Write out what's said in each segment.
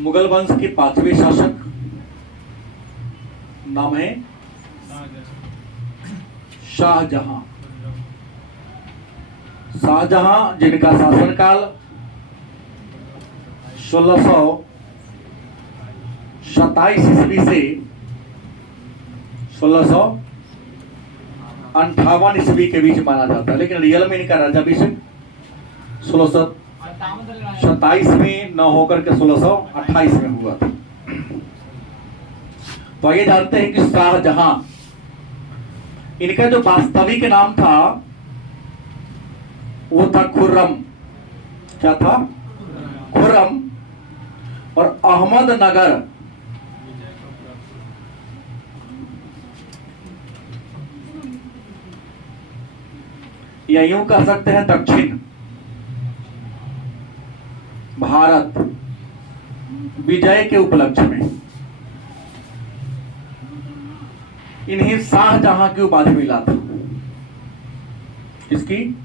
मुगल वंश के 5वें शासक नाम है शाहजहां। शाहजहां जिनका शासनकाल 1627 ईस्वी से 1658 ईस्वी के बीच माना जाता है, लेकिन रियल में इनका राज्याभिषेक 1627 में न होकर के 1628 में हुआ था। तो आइए जानते हैं कि शाहजहां, इनका जो वास्तविक नाम था वो था खुर्रम। क्या था? खुर्रम। और अहमदनगर या यूं कह सकते हैं दक्षिण भारत विजय के उपलक्ष्य में इन्हें शाहजहां की उपाधि मिला था। किसकी?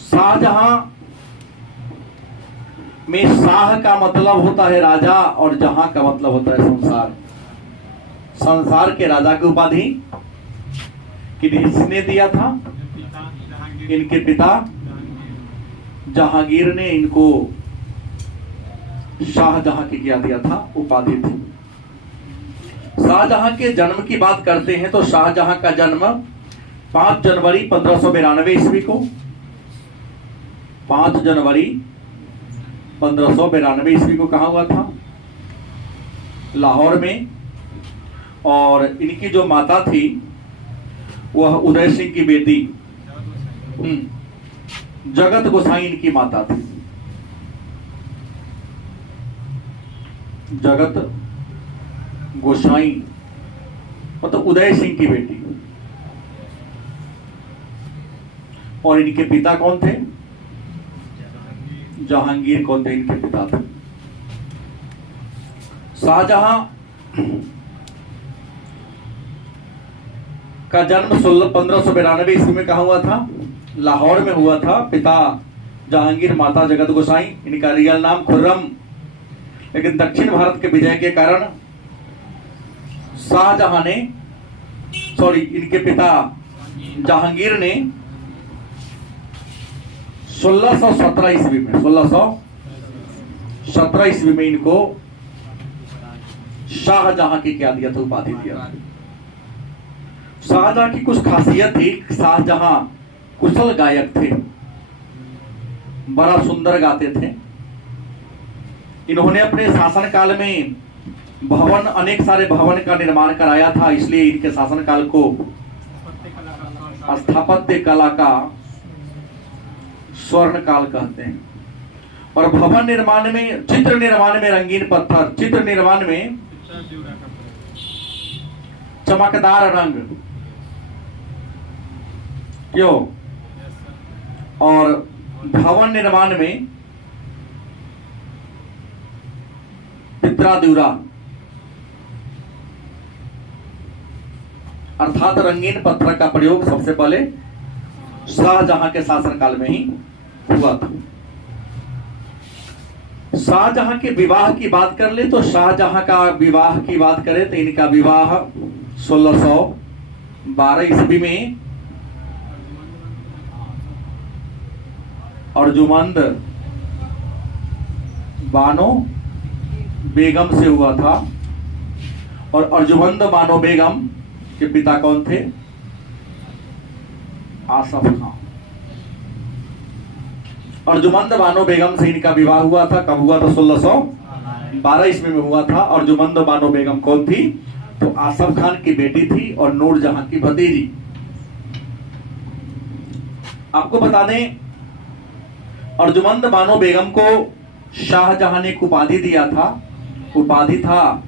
शाहजहां में शाह का मतलब होता है राजा और जहां का मतलब होता है संसार। संसार के राजा की उपाधि किसने दिया था? इनके पिता जहांगीर ने इनको शाहजहां की क्या दिया था? उपाधि थी। शाहजहां के जन्म की बात करते हैं तो शाहजहां का जन्म 5 जनवरी 1592 ईस्वी को 5 जनवरी 1592 ईस्वी को कहा हुआ था? लाहौर में। और इनकी जो माता थी वह उदय सिंह की बेटी जगत गोसाई इनकी माता थी। जगत गोसाई मतलब उदय सिंह की बेटी। और इनके पिता कौन थे? जहांगीर कौन थे? इनके पिता थे। शाहजहां का जन्म 1592 ईस्वी में कहा हुआ था? लाहौर में हुआ था। पिता जहांगीर, माता जगत गोसाई। इनका रियल नाम खुर्रम, लेकिन दक्षिण भारत के विजय के कारण शाहजहां ने इनके पिता जहांगीर ने 1617 ईस्वी में इनको शाहजहां की क्या दिया था? उपाधि दिया था। शाहजहां की कुछ खासियत थी। शाहजहां कुशल गायक थे, बड़ा सुंदर गाते थे। इन्होंने अपने शासनकाल में अनेक सारे भवन का निर्माण कराया था, इसलिए इनके शासनकाल को स्थापत्य कला का स्वर्ण काल कहते हैं। और भवन निर्माण में, चित्र निर्माण में रंगीन पत्थर, चित्र निर्माण में चमकदार रंग, क्यों? और भवन निर्माण में पित्रादुरा अर्थात रंगीन पत्थर का प्रयोग सबसे पहले शाहजहां के शासनकाल में ही हुआ था। शाहजहां के विवाह की बात कर ले तो शाहजहां का विवाह की बात करें तो इनका विवाह 1612 ईस्वी में अर्जुमंद बानो बेगम से हुआ था। और अर्जुमंद बानो बेगम के पिता कौन थे? आसफ खां। अर्जुमंद बानो बेगम से इनका विवाह हुआ था। कब हुआ था? 1612 ईस्वी में हुआ था। अर्जुमंद बानो बेगम कौन थी? तो आसफ खान की बेटी थी और नूरजहां की भतीजी। आपको बता दें, अर्जुमंद बानो बेगम को शाहजहां ने एक उपाधि दिया था। उपाधि था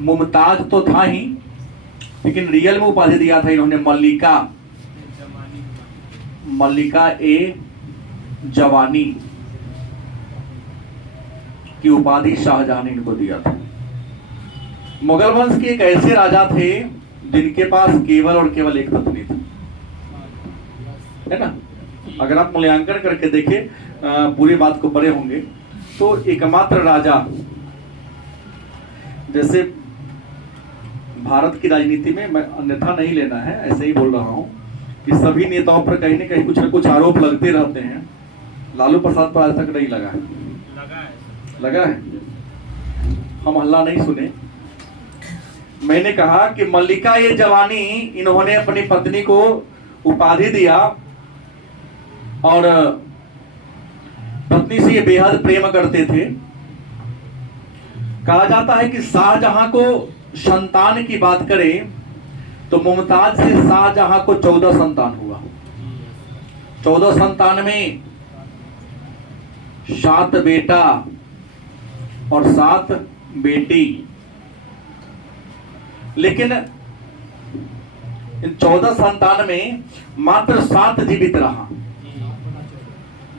मुमताज तो था ही, लेकिन रियल में उपाधि दिया था इन्होंने मल्लिका ए जवानी की उपाधि शाहजहां ने इनको दिया था। मुगल वंश के एक ऐसे राजा थे जिनके पास केवल और केवल एक पत्नी थी, है ना? अगर आप मूल्यांकन करके देखें पूरी बात को पढ़े होंगे। तो एकमात्र राजा, जैसे भारत की राजनीति में, मैं अन्यथा नहीं लेना है, ऐसे ही बोल रहा हूं कि सभी नेताओं पर कहीं न कुछ आरोप लगते रहते हैं। लालू प्रसाद पर आज तक नहीं लगा है। लगा है? हम हल्ला नहीं सुने। मैंने कहा कि मल्लिका ये जवानी, इन्होंने अपनी पत्नी को उपाधि दिया और पत्नी से ये बेहद प्रेम करते थे। कहा जाता है कि शाहजहां को संतान की बात करें तो मुमताज से शाहजहां को 14 संतान हुआ। 14 संतान में 7 बेटा और 7 बेटी, लेकिन इन 14 संतान में मात्र 7 जीवित रहा।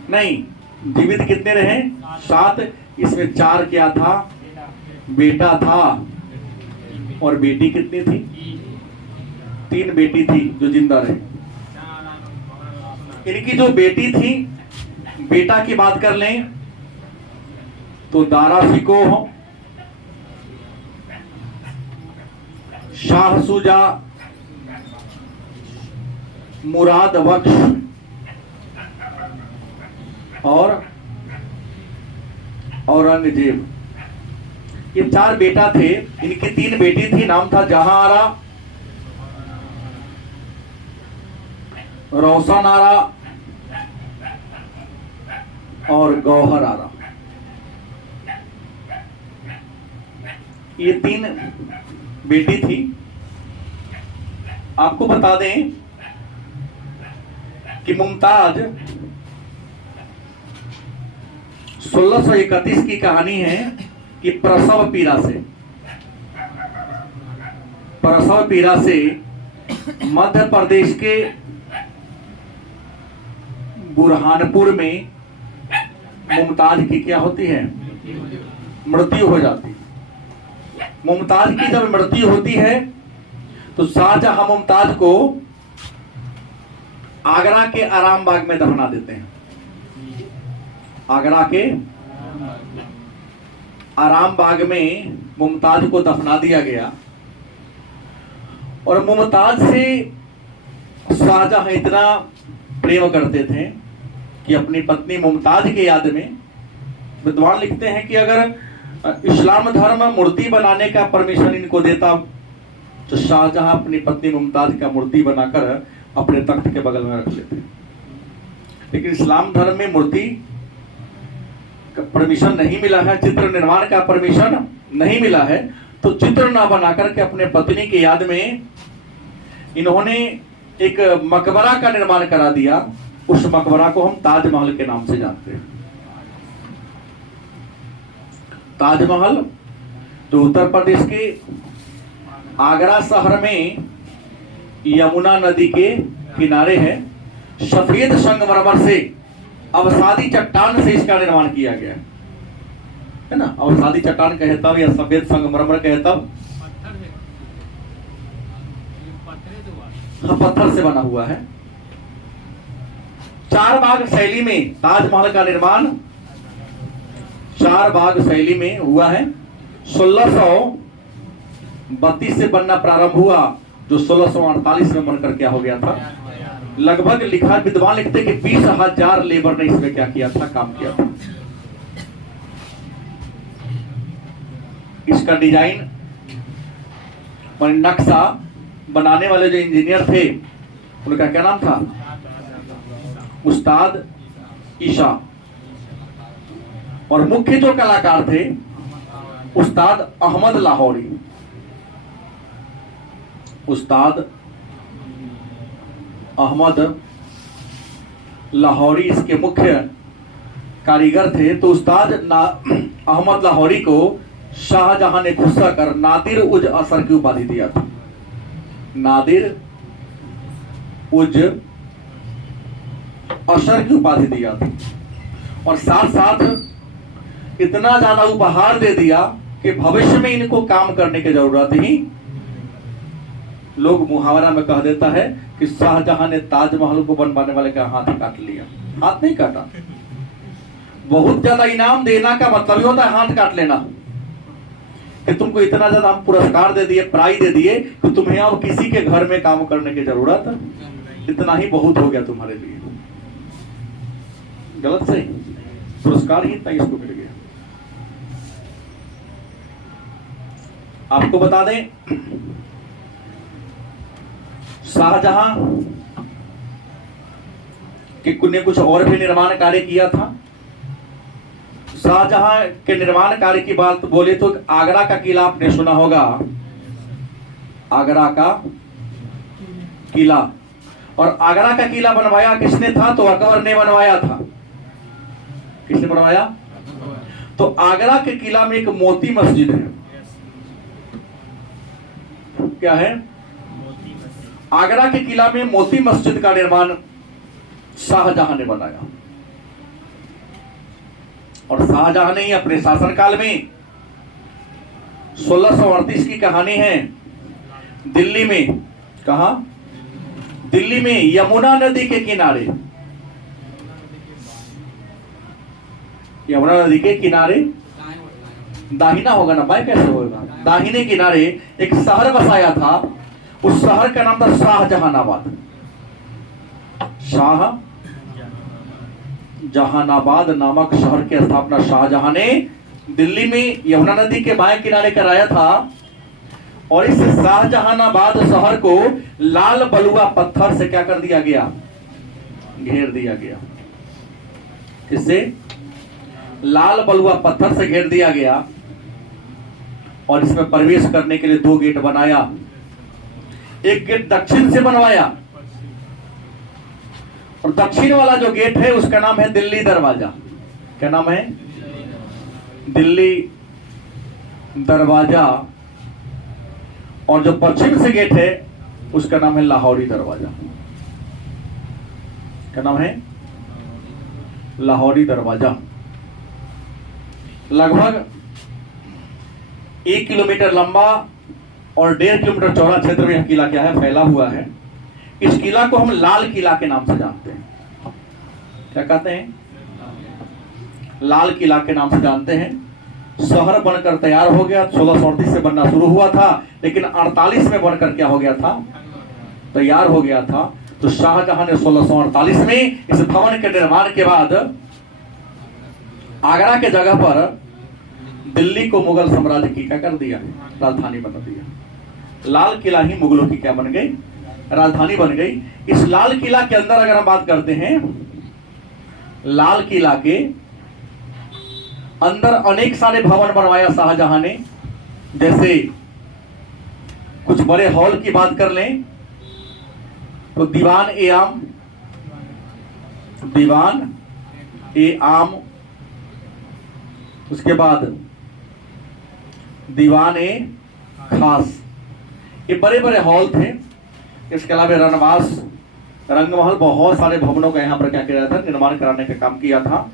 नहीं, जीवित कितने रहे? 7। इसमें 4 क्या था? बेटा था। और बेटी कितनी थी? 3 बेटी थी जो जिंदा रहे। इनकी जो बेटी थी, बेटा की बात कर लें तो दारा शिकोह, शाह सुजा, मुराद बख्श और औरंगजेब, ये 4 बेटा थे। इनकी 3 बेटी थी, नाम था जहां आरा, रोशन आरा और गौहर आरा। ये 3 बेटी थी। आपको बता दें कि मुमताज 1631 की कहानी है कि प्रसव पीड़ा से मध्य प्रदेश के बुरहानपुर में मुमताज की क्या होती है? मृत्यु हो जाती है। मुमताज की जब मृत्यु होती है तो शाहजहां मुमताज को आगरा के आरामबाग में दफना देते हैं। आगरा के आरामबाग में मुमताज को दफना दिया गया। और मुमताज से शाहजहां इतना प्रेम करते थे कि अपनी पत्नी मुमताज की याद में, विद्वान लिखते हैं कि अगर इस्लाम धर्म मूर्ति बनाने का परमिशन इनको देता तो शाहजहां अपनी पत्नी मुमताज का मूर्ति बनाकर अपने तख्त के बगल में रख लेते। लेकिन इस्लाम धर्म में मूर्ति का परमिशन नहीं मिला है, चित्र निर्माण का परमिशन नहीं मिला है, तो चित्र ना बनाकर के अपने पत्नी की याद में इन्होंने एक मकबरा का निर्माण करा दिया। उस मकबरा को हम ताजमहल के नाम से जानते हैं। ताजमहल जो उत्तर प्रदेश के आगरा शहर में यमुना नदी के किनारे है, सफेद संगमरमर से, अवसादी चट्टान से इसका निर्माण किया गया है ना। अवसादी चट्टान कहे तब या सफेद संगमरमर कहे तब? हाँ, पत्थर से बना हुआ है। 4 बाग शैली में ताजमहल का निर्माण 4 बाग शैली में हुआ है। 1632 से बनना प्रारंभ हुआ, जो 1648 में बनकर क्या हो गया था, लगभग लिखा, विद्वान लिखते कि 20,000 लेबर ने इसमें क्या किया था, काम किया था। इसका डिजाइन और नक्शा बनाने वाले जो इंजीनियर थे उनका क्या नाम था? उस्ताद ईशा। और मुख्य जो कलाकार थे उस्ताद अहमद लाहौरी। उस्ताद अहमद लाहौरी इसके मुख्य कारीगर थे। तो उस्ताद अहमद लाहौरी को शाहजहां ने गुस्सा कर नादिर उज असर की उपाधि दिया था। नादिर उज असर की उपाधि दिया था। और साथ साथ इतना ज्यादा उपहार दे दिया कि भविष्य में इनको काम करने की जरूरत ही। लोग मुहावरा में कह देता है कि शाहजहां ने ताजमहल को बनवाने वाले का हाथ काट लिया। हाथ नहीं काटा, बहुत ज्यादा इनाम देना का मतलब ही होता है हाथ काट लेना, कि तुमको इतना ज्यादा हम पुरस्कार दे दिए, प्राइज दे दिए कि तुम्हें अब किसी के घर में काम करने की जरूरत, इतना ही बहुत हो गया तुम्हारे लिए। गलत सही, पुरस्कार ही इतना इसको मिल गया। आपको बता दें, शाहजहां कि ने कुछ और भी निर्माण कार्य किया था। शाहजहां के निर्माण कार्य की बात बोले तो आगरा का किला आपने सुना होगा, आगरा का किला। और आगरा का किला बनवाया किसने था? तो अकबर ने बनवाया था। किसने बनवाया? तो आगरा के किला में एक मोती मस्जिद है। क्या है? आगरा के किला में मोती मस्जिद का निर्माण शाहजहां ने बनाया। और शाहजहां ने ही अपने शासनकाल में 1638 की कहानी है, दिल्ली में, कहा? दिल्ली में यमुना नदी के किनारे, यमुना नदी के किनारे, दाहिना होगा ना भाई, कैसे होगा? दाहिने किनारे एक शहर बसाया था। उस शहर का नाम था शाहजहानाबाद। शाहजहानाबाद नामक शहर की स्थापना शाहजहां ने दिल्ली में यमुना नदी के बाएं किनारे कराया था। और इस शाहजहानाबाद शहर को लाल बलुआ पत्थर से क्या कर दिया गया? घेर दिया गया। इससे लाल बलुआ पत्थर से घेर दिया गया। और इसमें प्रवेश करने के लिए 2 गेट बनाया। एक गेट दक्षिण से बनवाया, और दक्षिण वाला जो गेट है उसका नाम है दिल्ली दरवाजा। क्या नाम है? दिल्ली दरवाजा। और जो पश्चिम से गेट है उसका नाम है लाहौरी दरवाजा। क्या नाम है? लाहौरी दरवाजा। लगभग 1 किलोमीटर लंबा और 1.5 किलोमीटर चौड़ा क्षेत्र में यह किला क्या है? फैला हुआ है। इस किला को हम लाल किला के नाम से जानते हैं। क्या कहते हैं? लाल किला के नाम से जानते हैं। शहर बनकर तैयार हो गया। 1638 से बनना शुरू हुआ था, लेकिन 48 में बनकर क्या हो गया था? तैयार हो गया था। तो शाहजहां ने 1648 में इस भवन के निर्माण के बाद आगरा के जगह पर दिल्ली को मुगल साम्राज्य की क्या कर दिया? राजधानी बना दिया। लाल किला ही मुगलों की क्या बन गई? राजधानी बन गई। इस लाल किला के अंदर अगर हम बात करते हैं, लाल किला के अंदर अनेक सारे भवन बनवाया शाहजहां ने। जैसे कुछ बड़े हॉल की बात कर लें तो दीवान ए आम, उसके बाद दीवान ए खास, ये बड़े बड़े हॉल थे। इसके अलावा रनवास, रंगमहल, बहुत सारे भवनों का यहाँ पर क्या किया था? निर्माण कराने का काम किया था।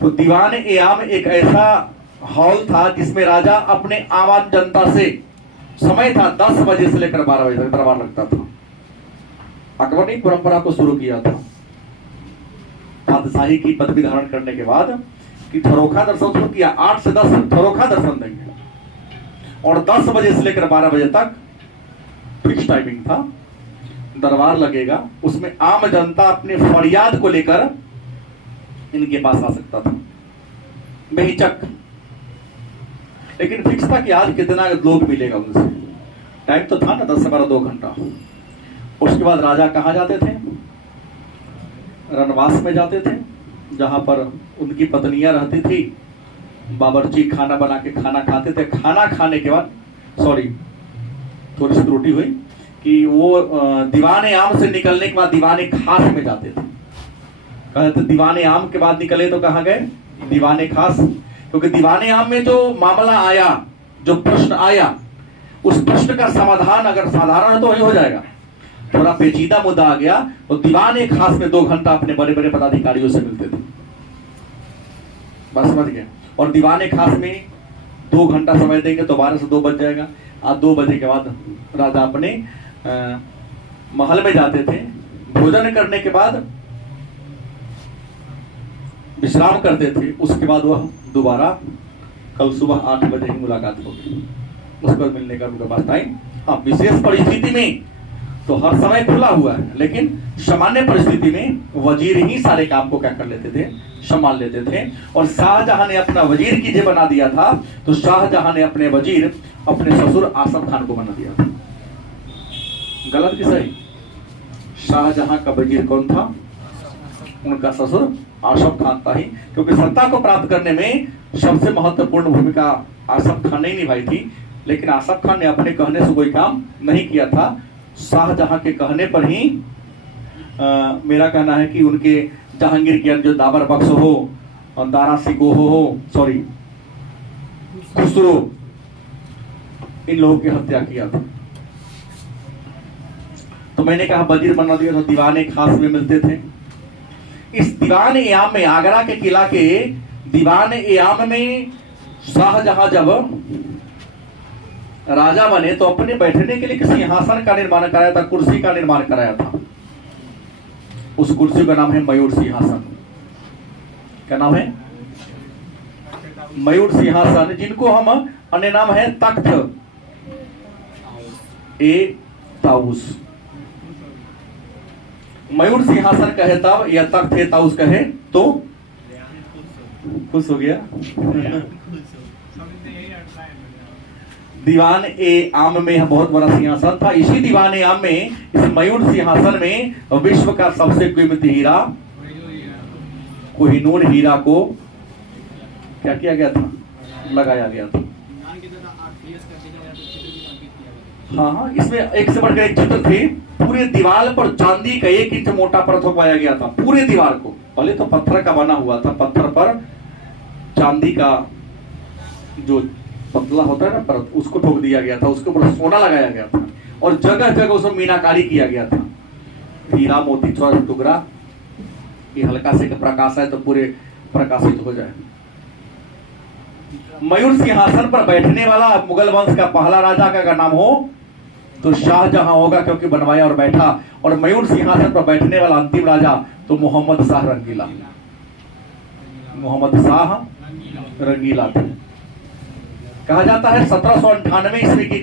तो दीवान ए आम एक ऐसा हॉल था जिसमें राजा अपने आम जनता से, समय था 10 बजे से लेकर 12 बजे तक दरबार लगता था। अकबर ने परंपरा को शुरू किया था बादशाही की पदवी धारण करने के बाद कि थरोखा दर्शन शुरू किया। 8 से 10 थरोखा दर्शन देंगे, और 10 बजे से लेकर 12 बजे तक फिक्स टाइमिंग था, दरबार लगेगा। उसमें आम जनता अपने फरियाद को लेकर इनके पास आ सकता था बेहिचक। लेकिन फिक्स था कि आज कितना लोग मिलेगा उनसे। टाइम तो था ना 10 से 12, 2 घंटा। उसके बाद राजा कहाँ जाते थे? रनवास में जाते थे, जहां पर उनकी पत्नियां रहती थी। बावर्ची खाना बना के खाना खाते थे। खाना खाने के बाद, सॉरी थोड़ी सी त्रुटि हुई कि वो दीवाने आम से निकलने के बाद दीवाने खास में जाते थे। कहते दीवाने आम के बाद निकले तो कहाँ गए? दीवाने खास। क्योंकि दीवाने आम में जो मामला आया, जो प्रश्न आया, उस प्रश्न का समाधान अगर साधारण है तो वही हो जाएगा। थोड़ा पेचीदा मुद्दा आ गया तो दीवाने खास में 2 घंटा अपने बड़े बड़े पदाधिकारियों से मिलते थे। बस समझ गए। और दीवाने खास में 2 घंटा समय देंगे तो 12 से 2 बज जाएगा। आज 2 बजे के बाद राजा अपने महल में जाते थे। भोजन करने के बाद विश्राम करते थे, उसके बाद वह दोबारा कल सुबह 8 बजे ही मुलाकात होगी, उस पर मिलने का उनके पास टाइम। हाँ, विशेष परिस्थिति में तो हर समय खुला हुआ है, लेकिन सामान्य परिस्थिति में वजीर ही सारे काम को क्या कर लेते थे, संभाल लेते थे। और शाहजहां ने अपना वजीर कीजिए बना दिया था, तो शाहजहां ने अपने वजीर अपने ससुर आसफ खान को बना दिया था। गलत कि सही? शाहजहां का वजीर कौन था? उनका ससुर आसफ खान था ही, क्योंकि सत्ता को प्राप्त करने में सबसे महत्वपूर्ण भूमिका आसफ खान ने ही निभाई थी। लेकिन आसफ खान ने अपने कहने से कोई काम नहीं किया था, शाहजहां के कहने पर ही मेरा कहना है कि उनके जहांगीर के जो दाबर बख्श हो और दारा सिकोह हो, सॉरी खुसरो, इन लोगों की हत्या किया था। तो मैंने कहा वजीर बना दिया, तो दीवाने खास में मिलते थे। इस दीवान ए आम में, आगरा के किला के दीवान ए आम में शाहजहां जब राजा बने तो अपने बैठने के लिए किसी सिंहासन का निर्माण कराया था, कुर्सी का निर्माण कराया था। उस कुर्सी का नाम है मयूर सिंहासन। क्या नाम है? मयूर सिंहासन, जिनको हम अन्य नाम है तख्त ए ताउस। मयूर सिंहासन कहे तब, या तख्त ए ताउस कहे तो खुश हो गया। दीवान ए आम में बहुत बड़ा सिंहासन था। इसी दीवान ए आम में, इस मयूर सिंहासन में विश्व का सबसे कीमती हीरा कोहिनूर हीरा को क्या किया गया था? लगाया गया था। हाँ, इसमें एक से बढ़कर एक चित्र थे। पूरे दीवार पर चांदी का 1 इंच मोटा परत ठोकवाया गया था, पूरे दीवार को। पहले तो पत्थर का बना हुआ था, पत्थर पर चांदी का जो पतला होता है ना परत, उसको ठोक दिया गया था, उसके ऊपर सोना लगाया गया था, और जगह जगह उसमें मीनाकारी किया गया था। हीरा मोती छोटा टुकड़ा, ये हल्का से प्रकाश है तो पूरे प्रकाशित हो जाए। मयूर सिंहासन पर बैठने वाला मुगल वंश का पहला राजा का अगर नाम हो तो शाहजहां होगा, क्योंकि बनवाया और बैठा। और मयूर सिंहासन पर बैठने वाला अंतिम राजा तो मोहम्मद शाह रंगीला, मोहम्मद शाह रंगीला थे। कहा जाता है 1798 ईस्वी की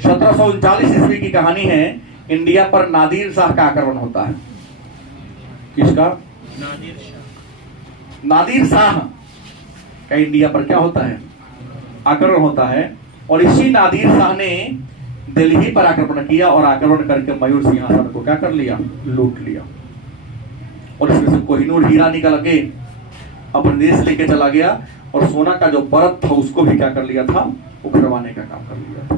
1739 ईस्वी की कहानी है। इंडिया पर नादिर शाह का आक्रमण होता है। किसका? नादिर शाह का इंडिया पर क्या होता है? आक्रमण होता है। और इसी नादिर शाह ने दिल्ली पर आक्रमण किया, और आक्रमण करके मयूर सिंहासन को क्या कर लिया? लूट लिया। और इसमें से कोहिनूर हीरा निकल के अपने देश लेके चला गया, और सोना का जो परत था उसको भी क्या कर लिया था? उखड़वाने का काम कर लिया था।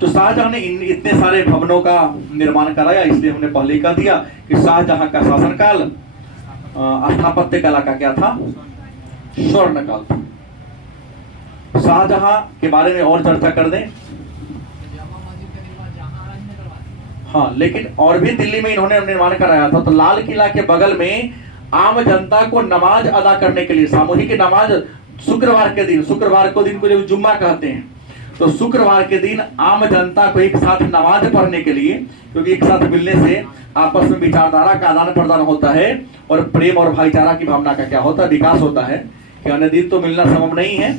तो शाहजहां ने इतने सारे भवनों का निर्माण कराया। इसलिए हमने पहले ही कह दिया कि शाहजहां का शासनकाल स्थापत्य कला का क्या था? स्वर्ण काल था। शाहजहां के बारे में और चर्चा कर दें। हाँ, लेकिन और भी दिल्ली में इन्होंने निर्माण कराया था। तो लाल किला के बगल में आम जनता को नमाज अदा करने के लिए, सामूहिक नमाज शुक्रवार के दिन, शुक्रवार को दिन को जब जुम्मा कहते हैं, तो शुक्रवार के दिन आम जनता को एक साथ नमाज पढ़ने के लिए, क्योंकि एक साथ मिलने से आपस में विचारधारा का आदान प्रदान होता है और प्रेम और भाईचारा की भावना का क्या होता है? विकास होता है। कि अन्य दिन तो मिलना संभव नहीं है,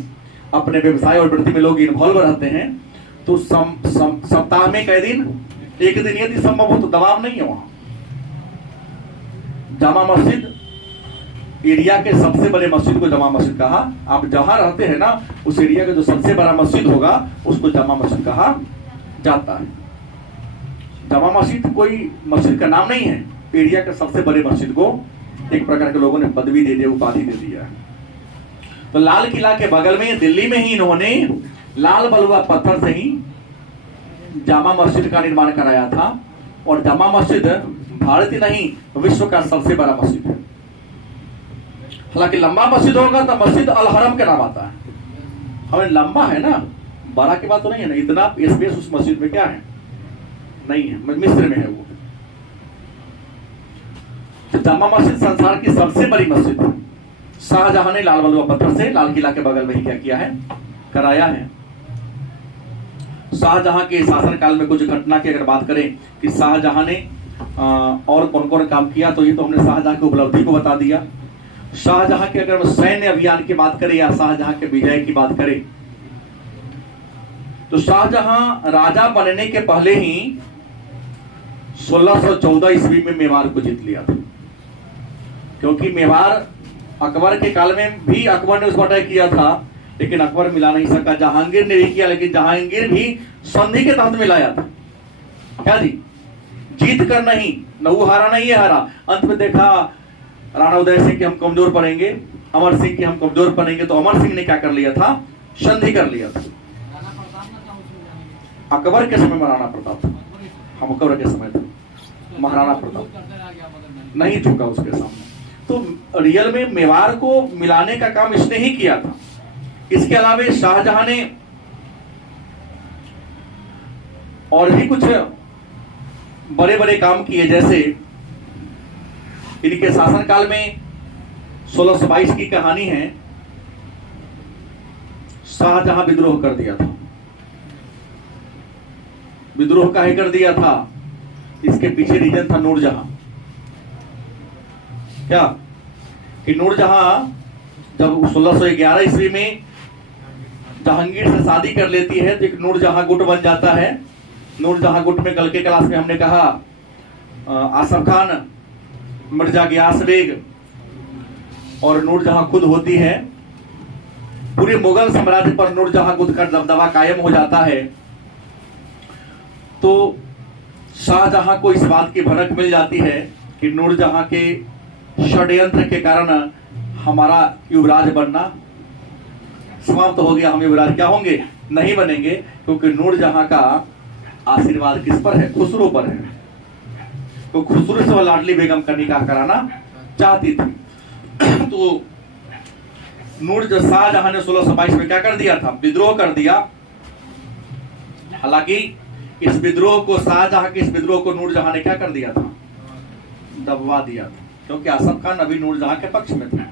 अपने व्यवसाय और वृत्ति में लोग इन्वॉल्व रहते हैं। तो सप्ताह में कई दिन, एक दिन यदि संभव हो तो दबाव नहीं है। वहां जामा मस्जिद, एरिया के सबसे बड़े मस्जिद को जामा मस्जिद कहा। आप जहां रहते हैं ना, उस एरिया का जो सबसे बड़ा मस्जिद होगा उसको जामा मस्जिद कहा जाता है। जामा मस्जिद कोई मस्जिद का नाम नहीं है, एरिया के सबसे बड़े मस्जिद को एक प्रकार के लोगों ने पदवी दे दिया, उपाधि दे दिया है। तो लाल किला के बगल में दिल्ली में ही इन्होंने लाल बलुआ पत्थर से ही जामा मस्जिद का निर्माण कराया था। और जामा मस्जिद भारत ही नहीं, विश्व का सबसे बड़ा मस्जिद है। हालांकि लंबा मस्जिद होगा तो मस्जिद अल हरम के नाम आता है। हमें लंबा है ना, बड़ा की बात तो नहीं है ना, इतना स्पेस उस मस्जिद में क्या है? नहीं है, मिस्र में है वो। तो जामा मस्जिद संसार की सबसे बड़ी मस्जिद है। शाहजहां ने लाल बलुआ पत्थर से लाल किला के बगल में ही क्या किया है? कराया है। शाहजहां के शासनकाल में कुछ घटना की अगर बात करें कि शाहजहां ने और कौन कौन काम किया, तो ये तो हमने शाहजहां की उपलब्धि को बता दिया। शाहजहां के अगर हम सैन्य अभियान की बात करें या शाहजहां के विजय की बात करें, तो शाहजहां राजा बनने के पहले ही 1614 ईस्वी में मेवाड़ को जीत लिया था। क्योंकि मेवाड़ अकबर के काल में भी अकबर ने उसको अटैक किया था, लेकिन अकबर मिला नहीं सका। जहांगीर ने भी किया, लेकिन जहांगीर भी संधि के तहत मिलाया था। क्या जी, जीत कर नहीं, न वो हारा नहीं ये हारा। अंत में देखा राणा उदय सिंह के हम कमजोर पड़ेंगे, अमर सिंह के हम कमजोर पड़ेंगे, तो अमर सिंह ने क्या कर लिया था, संधि कर लिया था। अकबर के समय में राणा प्रताप था, हम अकबर के समय था महाराणा प्रताप नहीं झुका उसके सामने। तो रियल में मेवाड़ को मिलाने का काम इसने ही किया था। इसके अलावा शाहजहां ने और भी कुछ बड़े बड़े काम किए, जैसे इनके शासनकाल में 1622 की कहानी है। शाहजहां विद्रोह कर दिया था। विद्रोह काहे कर दिया था, इसके पीछे रीजन था नूरजहां। क्या कि नूरजहां जब 1611 ईस्वी में जहांगीर से शादी कर लेती है, तो एक नूरजहां गुट बन जाता है। नूरजहां गुट में कल के क्लास में हमने कहा आसफ खान, मिर्जा गियास बेग और नूरजहां खुद होती है। पूरे मुगल साम्राज्य पर नूरजहां खुद का दबदबा कायम हो जाता है। तो शाहजहां को इस बात की भनक मिल जाती है कि नूरजहां के षड्यंत्र के कारण हमारा युवराज बनना समाप्त हो गया। हम युवराज क्या होंगे, नहीं बनेंगे, क्योंकि नूरजहां का आशीर्वाद किस पर है, खुसरो पर है। तो खुसरो से वह लाडली बेगम का निकाह कराना चाहती थी। तो शाहजहां ने 1622 में क्या कर दिया था, विद्रोह कर दिया। हालांकि इस विद्रोह को, शाहजहां के इस विद्रोह को नूरजहां ने क्या कर दिया था, दबवा दिया था, क्योंकि आसफ खान अभी नूरजहां के पक्ष में था।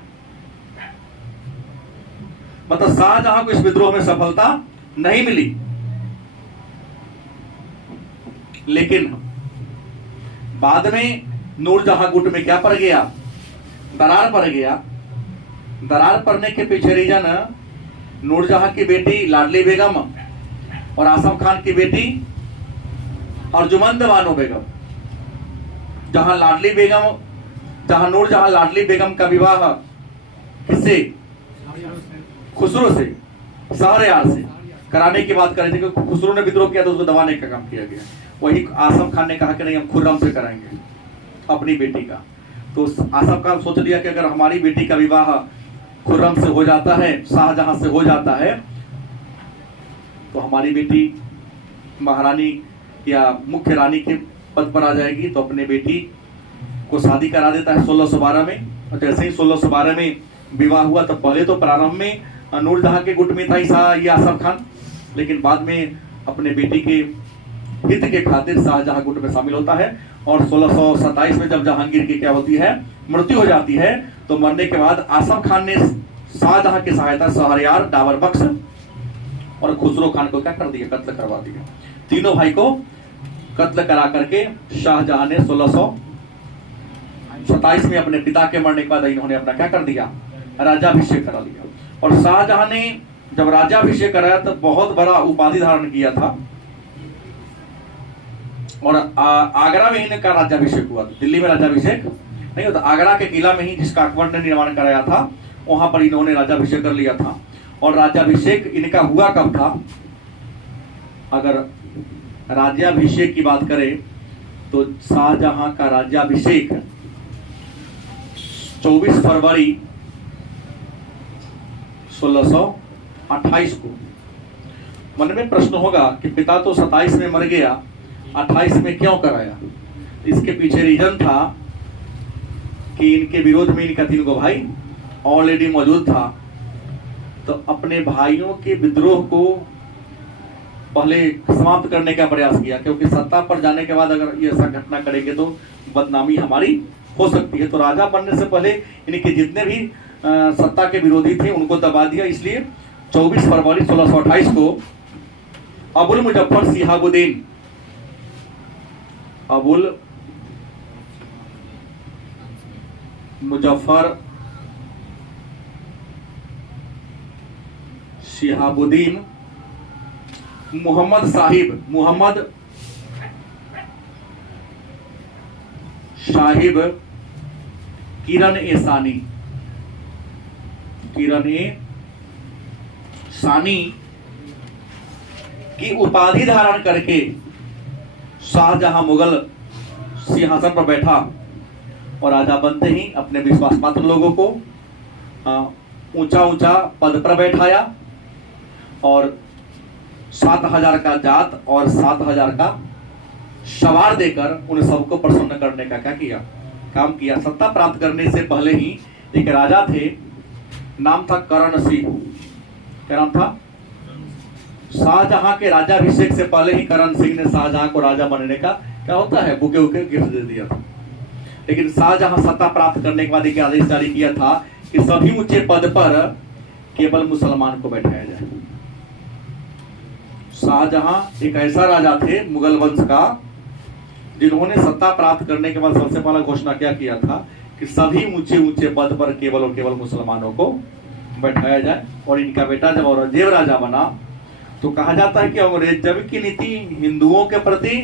मतलब शाहजहां को इस विद्रोह में सफलता नहीं मिली। लेकिन बाद में नूरजहां गुट में क्या पड़ गया, दरार पड़ गया। दरार पड़ने के पीछे रीजन नूरजहां की बेटी लाडली बेगम और आसफ खान की बेटी अर्जुमंद बानो बेगम। जहां नूरजहां लाडली बेगम का विवाह किससे, खुसरो से, शहरयार से कराने की बात करें थे, क्योंकि खुसरो ने विद्रोह किया तो उसको दबाने का काम किया गया। वही आसफ खान ने कहा कि नहीं, हम खुर्रम से कराएंगे अपनी बेटी का। तो आसफ खान सोच लिया कि अगर हमारी बेटी का विवाह खुर्रम से हो जाता है, शाहजहां से हो जाता है, तो हमारी बेटी महारानी या मुख्य रानी के पद पर आ जाएगी। तो अपने बेटी को शादी करा देता है 1612 में। और जैसे ही 1612 में विवाह हुआ, तो पहले तो प्रारंभ में नूरजहां के गुट में था ये आसफ खान, लेकिन बाद में अपने बेटी के हित के खातिर शाहजहां गुट में शामिल होता है। और 1627 में जब जहांगीर की क्या होती है, मृत्यु हो जाती है, तो मरने के बाद आसफ खान ने शाहजहां की सहायता शहरयार, डाबर बख्श और खुसरो खान को क्या कर दिया, कत्ल करवा दिया। तीनों भाई को कत्ल करा करके शाहजहां ने 1627 में अपने पिता के मरने के बाद इन्होंने अपना क्या कर दिया, राज्याभिषेक करा लिया। और शाहजहां ने जब राज्याभिषेक कराया तो बहुत बड़ा उपाधि धारण किया था। और आगरा में इनका राज्याभिषेक हुआ। दिल्ली में राज्याभिषेक नहीं होता, आगरा के किला में ही, जिसका अकबर ने निर्माण कराया था, वहां पर इन्होंने राज्याभिषेक कर लिया था। और राज्याभिषेक इनका हुआ कब था, अगर राज्याभिषेक की बात करें तो शाहजहां का राज्याभिषेक 24 फरवरी 1628 को। मन में प्रश्न होगा कि पिता तो 27 में मर गया, 28 में क्यों कराया। इसके पीछे रीजन था कि इनके विरोध में इनका 3 भाई ऑलरेडी मौजूद था। तो अपने भाइयों के विद्रोह को पहले समाप्त करने का प्रयास किया, क्योंकि सत्ता पर जाने के बाद अगर ये ऐसा घटना करेंगे तो बदनामी हमारी हो सकती है। तो राजा बनने से पहले इनके जितने भी सत्ता के विरोधी थे उनको दबा दिया। इसलिए 24 फरवरी 1628 को अबुल मुजफ्फर शिहाबुद्दीन, अबुल मुजफ्फर शिहाबुद्दीन, मोहम्मद साहिब, किरण ए सानी की उपाधि धारण करके शाहजहां मुगल सिंहासन पर बैठा और राजा बनते ही अपने विश्वास पात्र लोगों को ऊंचा ऊंचा पद पर बैठाया और 7,000 का जात और 7,000 का सवार देकर उन सबको प्रसन्न करने का क्या काम किया। सत्ता प्राप्त करने से पहले ही एक राजा थे, नाम था करण सिंह। क्या नाम था? शाहजहां के राजाभिषेक से पहले ही करण सिंह ने शाहजहां को राजा बनने का क्या होता है बुके गिफ्ट दे दिया था। लेकिन शाहजहां सत्ता प्राप्त करने के बाद एक आदेश जारी किया था कि सभी ऊंचे पद पर केवल मुसलमान को बैठाया जाए। शाहजहां एक ऐसा राजा थे मुगल वंश का जिन्होंने सत्ता प्राप्त करने के बाद सबसे पहला घोषणा क्या किया था कि सभी ऊंचे ऊंचे पद पर केवल और केवल मुसलमानों को बैठाया जाए। और इनका बेटा जब औरंगजेब राजा बना तो कहा जाता है कि औरंगजेब की नीति हिंदुओं के प्रति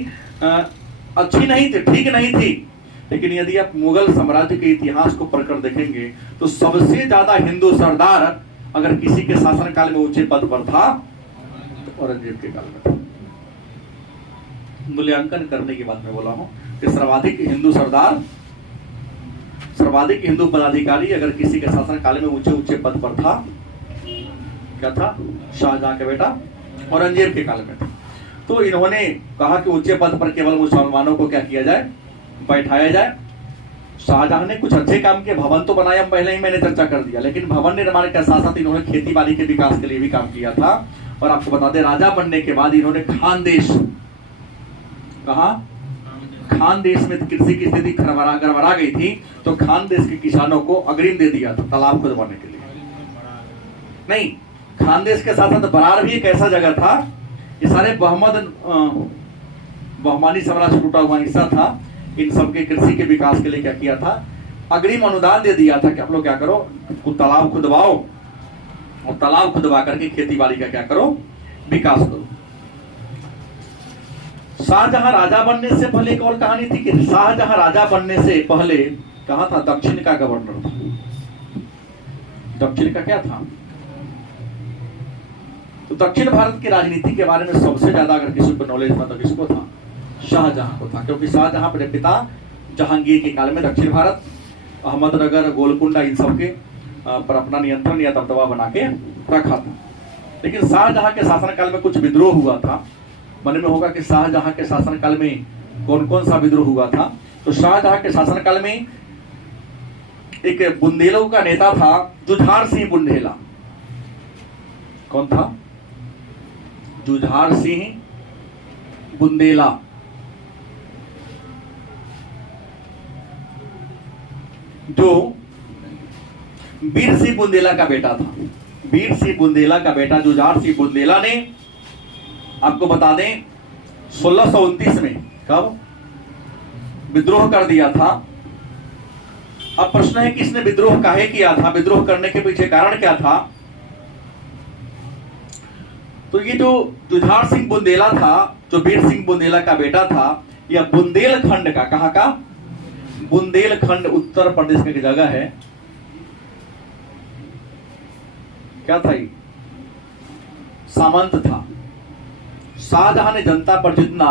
अच्छी नहीं थी, ठीक नहीं थी। लेकिन यदि आप मुगल साम्राज्य के इतिहास को पढ़कर देखेंगे तो सबसे ज्यादा हिंदू सरदार अगर किसी के शासनकाल में ऊंचे पद पर था तो औरंगजेब के काल में था। मूल्यांकन करने की बात मैं बोला हूं कि सर्वाधिक हिंदू पदाधिकारी अगर किसी के शासनकाल में ऊंचे ऊंचे पद पर था, क्या था? शाहजहां के बेटा औरंगजेब के काल में था। तो इन्होंने कहा कि ऊंचे पद पर केवल मुसलमानों को क्या किया जाए, बैठाया जाए। शाहजहां ने कुछ अच्छे काम किए, भवन तो बनाया, पहले ही मैंने चर्चा कर दिया। लेकिन भवन निर्माण के साथ साथ इन्होंने खेती बाड़ी के विकास के लिए भी काम किया था। और आपको बता दें, राजा बनने के बाद इन्होंने खानदेश, कहा खानदेश में कृषि की स्थिति गड़बड़ा गई थी तो खानदेश के किसानों को अग्रिम दे दिया था तालाब खुदवाने के लिए। नहीं, खानदेश के साथ साथ बरार भी एक ऐसा जगह था, ये सारे बहमानी साम्राज्य टूटा हुआ हिस्सा था। इन सबके कृषि के विकास के लिए क्या किया था, अग्रिम अनुदान दे दिया था कि आप लोग क्या करो, तालाब खुदवाओ और तालाब खुदवा करके खेती बाड़ी का क्या करो, विकास करो। शाहजहां राजा बनने से पहले एक और कहानी थी कि शाहजहां राजा बनने से पहले कहा था दक्षिण का गवर्नर था। दक्षिण का क्या था? तो दक्षिण भारत की राजनीति के बारे में सबसे ज्यादा अगर किसी को नॉलेज था तो किसको था? शाहजहां को था। क्योंकि शाहजहां अपने पिता जहांगीर के काल में दक्षिण भारत, अहमदनगर, गोलकुंडा इन सब के पर अपना नियंत्रण या दबदबा बना के रखा था। लेकिन शाहजहां के शासनकाल में कुछ विद्रोह हुआ था। मन में होगा कि शाहजहां के शासनकाल में कौन कौन सा विद्रोह हुआ था। तो शाहजहां के शासनकाल में एक बुंदेलों का नेता था, जुझार सिंह बुंदेला। कौन था? जुझार सिंह बुंदेला। जो वीर सिंह बुंदेला का बेटा था। वीर सिंह बुंदेला का बेटा जुझार सिंह बुंदेला ने, आपको बता दें, 1629 में कब विद्रोह कर दिया था। अब प्रश्न है कि इसने विद्रोह काहे किया था, विद्रोह करने के पीछे कारण क्या था? तो ये जो जुझार सिंह बुंदेला था, जो वीर सिंह बुंदेला का बेटा था, यह बुंदेलखंड का, कहां का? बुंदेलखंड उत्तर प्रदेश में एक जगह है। क्या था ये? सामंत था। शाहजहां ने जनता पर जितना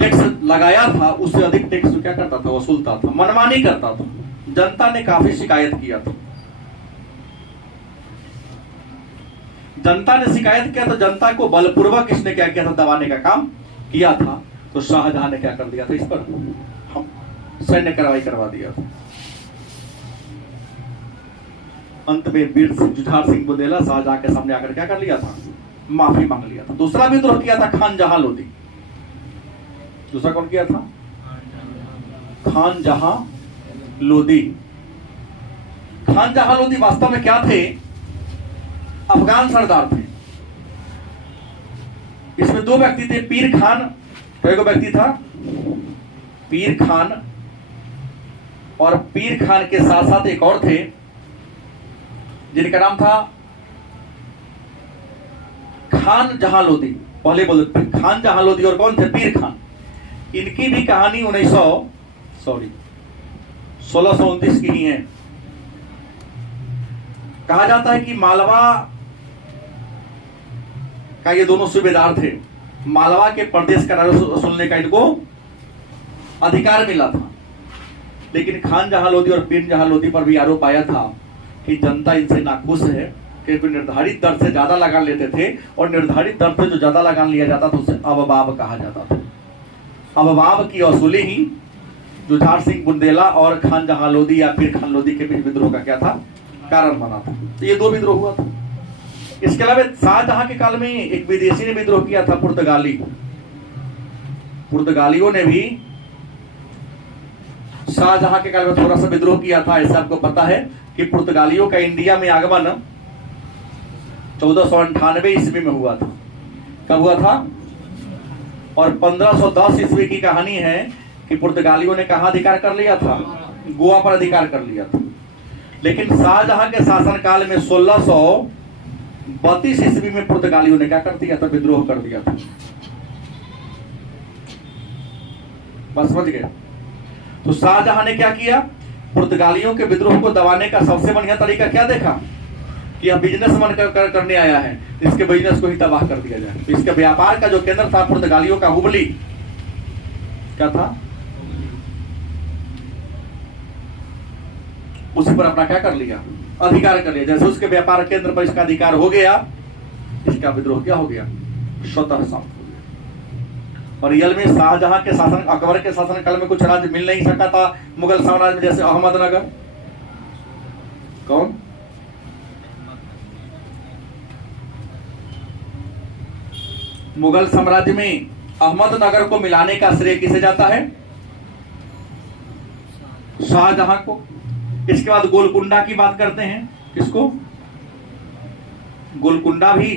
टैक्स लगाया था उससे अधिक टैक्स क्या करता था, वसूलता था, मनमानी करता था। जनता ने काफी शिकायत किया था। जनता ने शिकायत किया तो जनता को बलपूर्वक इसने क्या किया था, दबाने का काम किया था। तो शाहजहां ने क्या कर दिया था, इस पर सैन्य कार्रवाई करवा दिया था। अंत में वीर जुझार सिंह बुंदेला शाहजहां के सामने आकर क्या कर लिया था, माफी मांग लिया था। दूसरा विद्रोह किया था खान जहां लोधी। दूसरा कौन किया था? खान जहां लोधी। खान जहां लोधी वास्तव में क्या थे? अफगान सरदार थे। इसमें दो व्यक्ति थे, पीर खान, तो एक व्यक्ति था पीर खान और पीर खान के साथ साथ एक और थे जिनका नाम था खान जहां लोदी। पहले बोले खान जहां लोदी और कौन थे? पीर खान। इनकी भी कहानी 1629 की ही है। कहा जाता है कि मालवा का ये दोनों सूबेदार थे। मालवा के प्रदेश का राजा सुनने का इनको अधिकार मिला था, लेकिन खान जहां लोदी और पीर जहां लोदी पर भी आरोप आया था कि जनता इनसे नाखुश है, क्योंकि निर्धारित दर से ज्यादा लगान लेते थे और निर्धारित दर से जो ज्यादा लगान लिया जाता था उसे अवबाब कहा जाता था। अवबाब की वसूली ही जुझार सिंह बुंदेला और खान जहां लोदी या पीर खान लोदी के बीच विद्रोह का क्या था? कारण बना था। तो ये दो विद्रोह हुआ था। इसके अलावा शाहजहां के काल में एक विदेशी ने विद्रोह किया था, पुर्तगाली। पुर्तगालियों ने भी शाहजहां के काल में थोड़ा सा विद्रोह किया था। ऐसा आपको पता है कि पुर्तगालियों का इंडिया में आगमन 1498 ईस्वी में हुआ था। कब हुआ था? और 1510 ईस्वी की कहानी है कि पुर्तगालियों ने कहां अधिकार कर लिया था? गोवा पर अधिकार कर लिया था। लेकिन शाहजहां के शासनकाल में 1632 ईस्वी में पुर्तगालियों ने क्या कर दिया था? विद्रोह कर दिया था। बस समझ गए? तो शाहजहां ने क्या किया? पुर्तगालियों के विद्रोह को दबाने का सबसे बढ़िया तरीका क्या देखा कि यह बिजनेस मन करने आया है, इसके बिजनेस को ही तबाह कर दिया जाए। तो इसके व्यापार का जो केंद्र था पुर्तगालियों का हुबली, क्या था? उसी पर अपना क्या कर लिया? अधिकार कर लिया। जैसे उसके व्यापार केंद्र पर इसका अधिकार हो गया, इसका विद्रोह क्या हो गया? स्वतः समाप्त हो गया। और रियल में शाहजहां के शासन, अकबर के शासन काल में कुछ राज्य मिल नहीं सका था मुगल साम्राज्य में, जैसे अहमदनगर। कौन? मुगल साम्राज्य में अहमदनगर को मिलाने का श्रेय किसे जाता है? शाहजहां को। इसके बाद गोलकुंडा की बात करते हैं। किसको? गोलकुंडा भी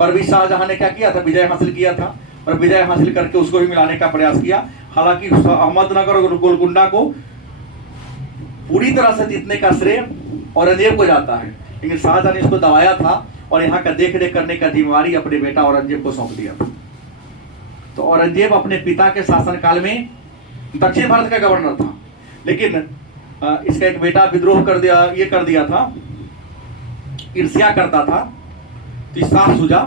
पर भी शाहजहां ने क्या किया था? विजय हासिल किया था, और विजय हासिल करके उसको भी मिलाने का प्रयास किया। हालांकि अहमदनगर और गोलकुंडा को पूरी तरह से जीतने का श्रेय औरंगजेब को जाता है, लेकिन शाहजहां ने इसको दबाया था और यहाँ का देख रेख करने का जिम्मेवारी अपने बेटा औरंगजेब को सौंप दिया था। तो औरंगजेब अपने पिता के शासनकाल में दक्षिण भारत का गवर्नर था, लेकिन इसका एक बेटा विद्रोह कर दिया, ये कर दिया था, ईर्ष्या करता था। तो साफ सुझा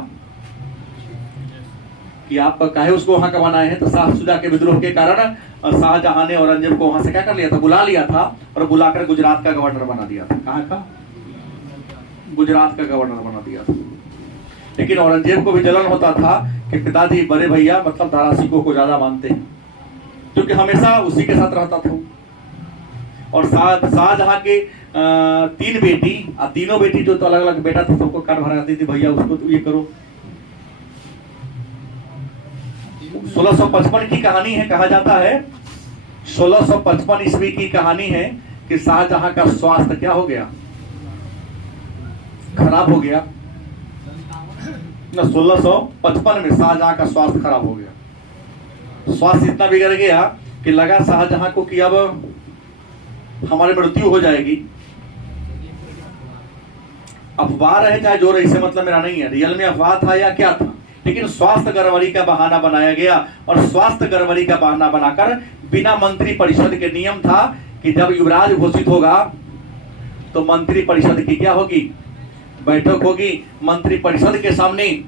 कि आप काहे उसको वहां का बनाए हैं। तो साफ सुझा के विद्रोह के कारण शाहजहां ने औरंगजेब को वहां से क्या कर लिया था? बुला लिया था और बुलाकर गुजरात का गवर्नर बना दिया था। कहाँ का? गुजरात का गवर्नर बना दिया था। लेकिन औरंगजेब को भी जलन होता था कि पिताजी बड़े भैया मतलब दारा सिकोह को ज्यादा मानते हैं, क्योंकि हमेशा उसी के साथ रहता था। और शाहजहां के 3 बेटी, तीनों बेटी जो तो अलग अलग बेटा था, सबको कान भराती थी, भैया उसको तो ये करो। 1655 की कहानी है। कहा जाता है 1655 ईस्वी की कहानी है कि शाहजहां का स्वास्थ्य क्या हो गया? खराब हो गया। 1655 में शाहजहां का स्वास्थ्य खराब हो गया। स्वास्थ्य इतना बिगड़ गया कि लगा शाहजहां को कि अब हमारी मृत्यु हो जाएगी। अफवाह रहे चाहे जो रहे, इससे मतलब मेरा नहीं है रियल में अफवाह था या क्या था, लेकिन स्वास्थ्य गड़बड़ी का बहाना बनाया गया। और स्वास्थ्य गड़बड़ी का बहाना बनाकर बिना मंत्री परिषद के नियम था कि जब युवराज घोषित होगा तो मंत्री परिषद की क्या होगी? बैठक होगी। मंत्री परिषद के सामने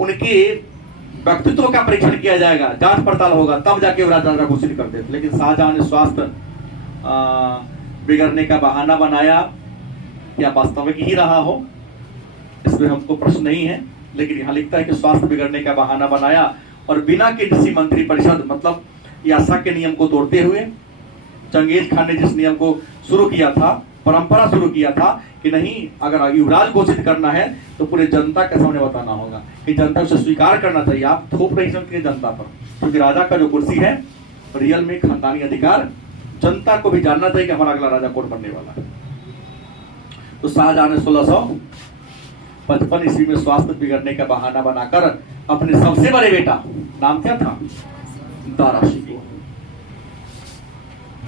उनके व्यक्तित्व का परीक्षण किया जाएगा, जांच पड़ताल होगा, तब जाके युवराज राजा घोषित कर देते। लेकिन शाहजहां ने स्वास्थ्य बिगड़ने का बहाना बनाया, या वास्तविक ही रहा हो इसमें हमको प्रश्न नहीं है, लेकिन यहाँ लिखता है कि स्वास्थ्य बिगड़ने का बहाना बनाया और बिना किसी मंत्री परिषद मतलब यासा के नियम को तोड़ते हुए चंगेज खान ने जिस नियम को शुरू किया था, परंपरा शुरू किया था कि नहीं, अगर युवराज घोषित करना है तो पूरे जनता के सामने बताना होगा कि जनता उसे स्वीकार करना चाहिए। आप थोप नहीं सकते जनता पर, क्योंकि राजा का जो कुर्सी है रियल में खानदानी अधिकार, जनता को भी जानना चाहिए कि हमारा अगला राजा कौन बनने वाला है। तो शाहजहां ने 1655 ईस्वी में स्वास्थ्य बिगड़ने का बहाना बनाकर अपने सबसे बड़े बेटा, नाम क्या था? दारा शिकोह,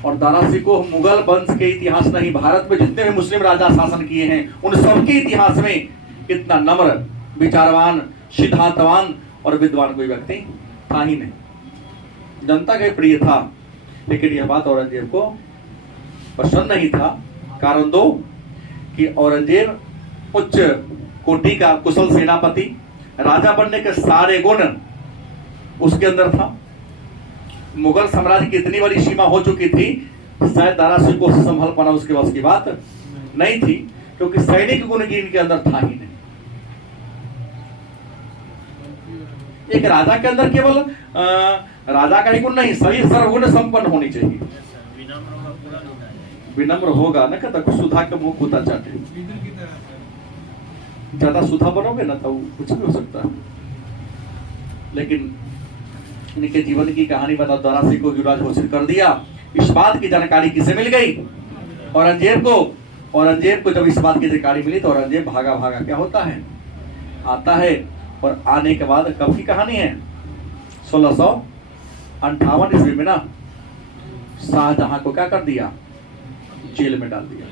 और दारा शिकोह मुगल वंश के इतिहास नहीं, भारत में जितने भी मुस्लिम राजा शासन किए हैं उन सबके इतिहास में इतना नम्र, विचारवान, सिद्धांतवान और विद्वान कोई व्यक्ति था ही नहीं। जनता का प्रिय था, लेकिन यह बात औरंगजेब को पसंद नहीं था। कारण दो कि औरंगजेब उच्च कोटि का कुशल सेनापति, राजा बनने के सारे गुण उसके अंदर था। मुगल साम्राज्य की इतनी बड़ी सीमा हो चुकी थी, शायद दारा शिकोह से संभाल पाना उसके बस की बात नहीं थी, क्योंकि सैनिक गुण की इनके अंदर था ही नहीं। एक राजा के अंदर केवल राजा का ही गुण नहीं, सभी सर्वगुण संपन्न होनी चाहिए। विनम्र होगा ना, कहता सुधा के मुंह कुत्ता चाटे। ज्यादा सुधा बनोगे ना तो कुछ भी हो सकता है। लेकिन इनके जीवन की कहानी बता, दारा शिकोह युवराज घोषित कर दिया। इस बात की जानकारी किसे मिल गई? औरंगजेब को। औरंगजेब को जब इस बात की जानकारी मिली तो औरंगजेब भागा भागा क्या होता है, आता है। और आने के बाद कब की कहानी है? 1658 ईस्वी में ना शाहजहां को क्या कर दिया? जेल में डाल दिया।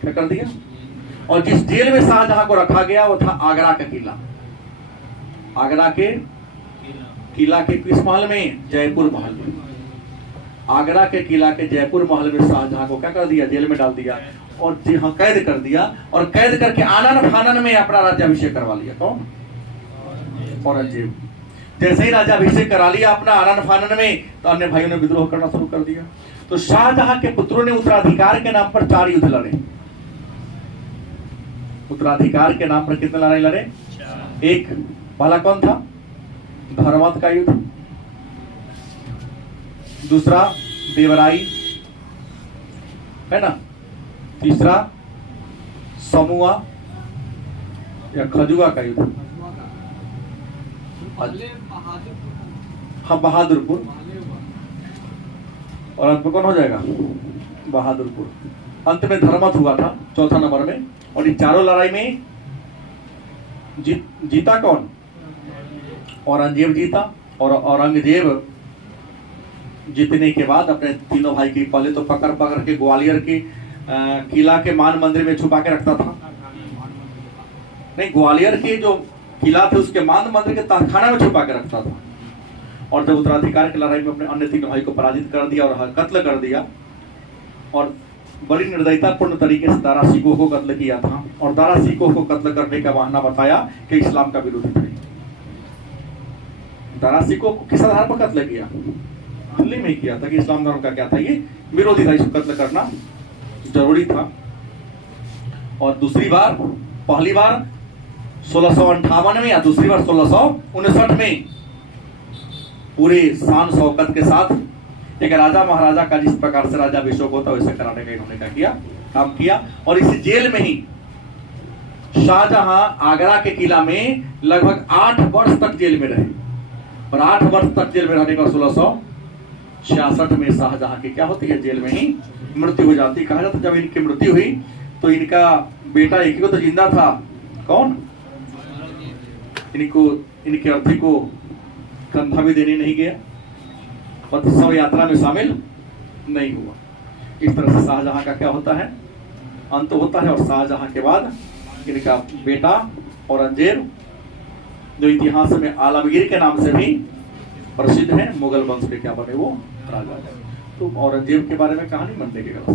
क्या कर दिया? और जिस जेल में शाहजहां को रखा गया वो था आगरा का किला। आगरा के किला के किस महल में? जयपुर महल में। आगरा के किला के जयपुर महल में शाहजहां को क्या कर दिया? जेल में डाल दिया और जहां कैद कर दिया। और कैद करके आनन फानन में अपना राज्याभिषेक करवा लिया। कौन? औरंगजेब। जैसे ही राज्याभिषेक करा लिया अपना आनन फानन में, तो अन्य भाइयों ने विद्रोह करना शुरू कर दिया। तो शाहजहां के पुत्रों ने उत्तराधिकार के नाम पर 4 युद्ध लड़े। उत्तराधिकार के नाम पर कितने लड़ाई लड़े? एक पहला कौन था? धर्मत का युद्ध। दूसरा देवराई है ना। तीसरा समुआ या खजुआ का युद्ध। हाँ, बहादुरपुर। और अंत में कौन हो जाएगा? बहादुरपुर। अंत में धर्मत हुआ था चौथा नंबर में। और इन चारों लड़ाई में जीता कौन? औरंगजेब जीता। और औरंगजेब जीतने के बाद अपने तीनों भाई की पहले तो पकड़ पकड़ के ग्वालियर के किला के मान मंदिर में छुपा के रखता था। नहीं, ग्वालियर के जो किला थे उसके मान मंदिर के तहखाना में छुपा के रखता था। और जब उत्तराधिकार की लड़ाई में अपने अन्य तीनों भाई को पराजित कर दिया और कत्ल कर दिया, और बड़ी निर्दयतापूर्ण तरीके से दारा शिकोह को कत्ल किया था। और दारा शिकोह को कत्ल करने का बहाना बताया कि इस्लाम का विरोधी थे। दारा शिकोह को किस आधार पर कत्ल किया? दिल्ली में ही किया था कि इस्लाम धर्म का क्या था, ये विरोधी था, इसको कत्ल करना जरूरी था। और दूसरी बार, पहली बार 1658 में या दूसरी बार 1659 में पूरे शान शौकत के साथ एक राजा महाराजा का जिस प्रकार से राज्याभिषेक होता है वैसे कराने का इन्होंने क्या किया? काम किया। और इस जेल में ही शाहजहां आगरा के किला में लगभग 8 वर्ष तक जेल में रहे। और 8 वर्ष तक जेल में रहने का 1666 में शाहजहां की क्या होती है? जेल में ही मृत्यु हो जाती। कहा जाता जब इनकी मृत्यु हुई तो इनका बेटा एक ही तो जिंदा था। कौन? इनके अर्थी को कंधा भी देने नहीं गया और शव यात्रा में शामिल नहीं हुआ। इस तरह से शाहजहां का क्या होता है? अंत होता है। और शाहजहां के बाद इनका बेटा औरंगजेब, जो इतिहास में आलमगीर के नाम से भी प्रसिद्ध है, मुगल वंश के क्या बने वो राजा है। तो औरंगजेब के बारे में कहानी बनने के गलत